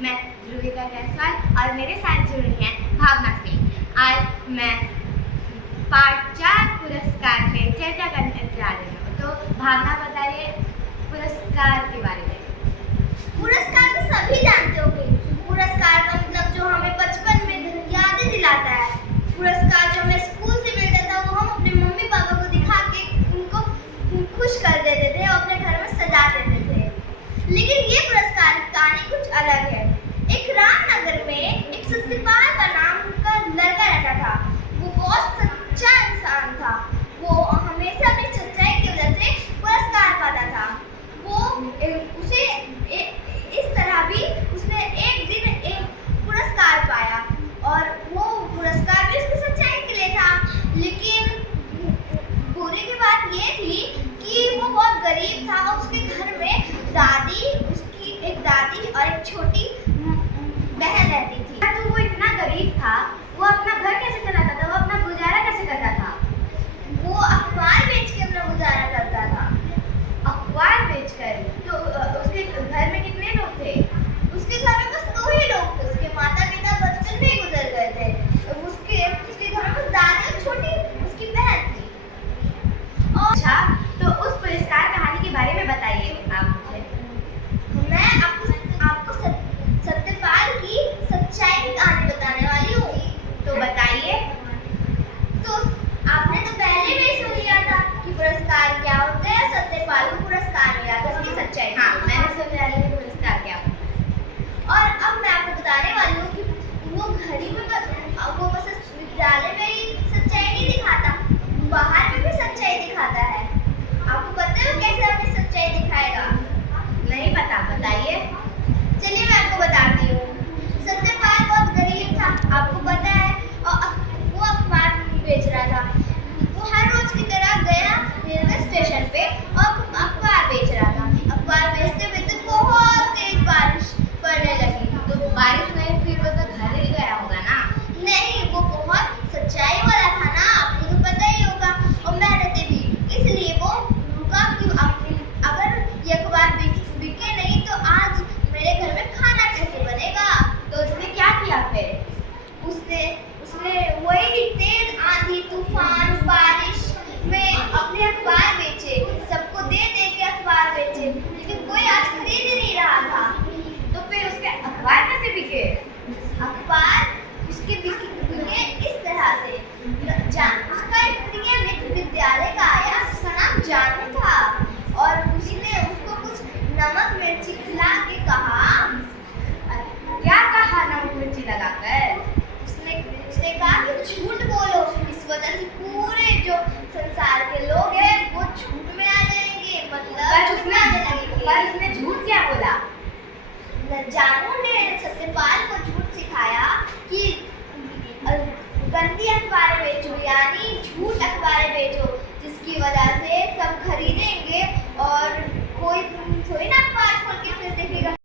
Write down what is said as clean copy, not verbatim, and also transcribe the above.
मैं ध्रुविका जायसवाल और मेरे साथ जुड़ी हैं भावना सिंह। आज मैं पार्ट 4 पुरस्कार पे चर्चा करने जा रही हूँ। तो भावना बताइए पुरस्कार के बारे में। पुरस्कार तो सभी जानते होंगे। पुरस्कार का मतलब जो हमें बचपन में यादें दिलाता है। पुरस्कार जो हमें स्कूल से मिलता था वो हम अपने मम्मी पापा को दिखा के उनको खुश कर देते थे और अपने घर में सजा देते थे। लेकिन ये पुरस्कार की कहानी कुछ अलग है। एक रामनगर में एक सत्यपाल का नाम का लड़का रहता था। वो बहुत सच्चा इंसान था। वो हमेशा अपनी सच्चाई की वजह से पुरस्कार पाता था। वो उसे इस तरह भी उसने एक दिन एक पुरस्कार पाया और वो पुरस्कार भी उसकी सच्चाई के लिए था। लेकिन बुरी की बात ये थी कि वो बहुत गरीब था और उसके घर में उसकी एक दादी और एक छोटी बहन रहती थी। तो वो इतना गरीब था, वो अपना घर कैसे चलाता था? वो अपना गुजारा कैसे करता था? वो अखबार बेच के अपना गुजारा करता था। अखबार बेचकर? तो उसके घर में कितने लोग थे? उसके घर में बस 2 ही लोग थे। उसके माता पिता बचपन में ही गुजर गए थे। उसके घर में बस दादी और छोटी उसकी बहन थी। अच्छा, तो उस पुरस्कार कहानी के बारे में बताइए आप मुझे। मैं आपको सत्यपाल की सच्चाई की कहानी बताने वाली हूँ। तो बताइए। तो आपने तो पहले में ही सुन लिया था कि पुरस्कार क्या होते हैं। सत्यपाल को पुरस्कार मिला था उसकी सच्चाई। हाँ, मैंने सुन लिया कि पुरस्कार क्या होता है। और अब मैं आपको बताने वाली हूँ कि वो घड़ी में वो बस विद्यालय में ही सच्चाई नहीं दिखाता, बाहर में भी सच्चाई दिखाता है। आपको पता है वो कैसे अपनी सच्चाई दिखाएगा? नहीं पता, बताइए। चलिए मैं आपको बताती हूँ। सत्यपाल बहुत गरीब था, आपको पता है, और वो अखबार बेच रहा था। वो हर रोज की तरह गया रेलवे स्टेशन पे और अखबार बेच रहा था। अखबार बेचते बेचते बहुत तेज बारिश पड़ने लगी। तो बारिश में फिर वो तो घर ही गया होगा ना? नहीं, वो बहुत सच्चाई वाला था ना, आपको तो पता ही होगा, और मेहनती भी। इसलिए वो रुका कि अगर ये अखबार बिके नहीं तो आज मेरे घर में खाना कैसे बनेगा। तो उसने क्या किया फिर? उसने वही तेज आंधी तूफान बारिश में अपने अखबार बेचे, सबको दे दे के अखबार बेचे, लेकिन कोई आज खरीद ही नहीं रहा था। तो फिर उसके अखबार कैसे बिके? अखबार उसके बिके इस तरह से। उसका एक प्रिय मित्र विद्यालय का आया, उसका नाम जानू था, और उसने उसको कुछ नमक मिर्ची खिला के कहा। क्या कहा नमक मिर्ची लगाकर? उसने कहा कि झूठ बोलो, इस वजह से पूरे जो संसार के लोग हैं वो झूठ में आ जाएंगे, मतलब पर उसने झूठ क्या बोला? जानू ने सत्यपाल को झूठ सिखाया कि गंदी अखबारें बेचो, यानी झूठ अखबारें बेचो, जिसकी वजह से सब खरीदेंगे और कोई थोड़ी ना अखबार खोल के फिर देखेगा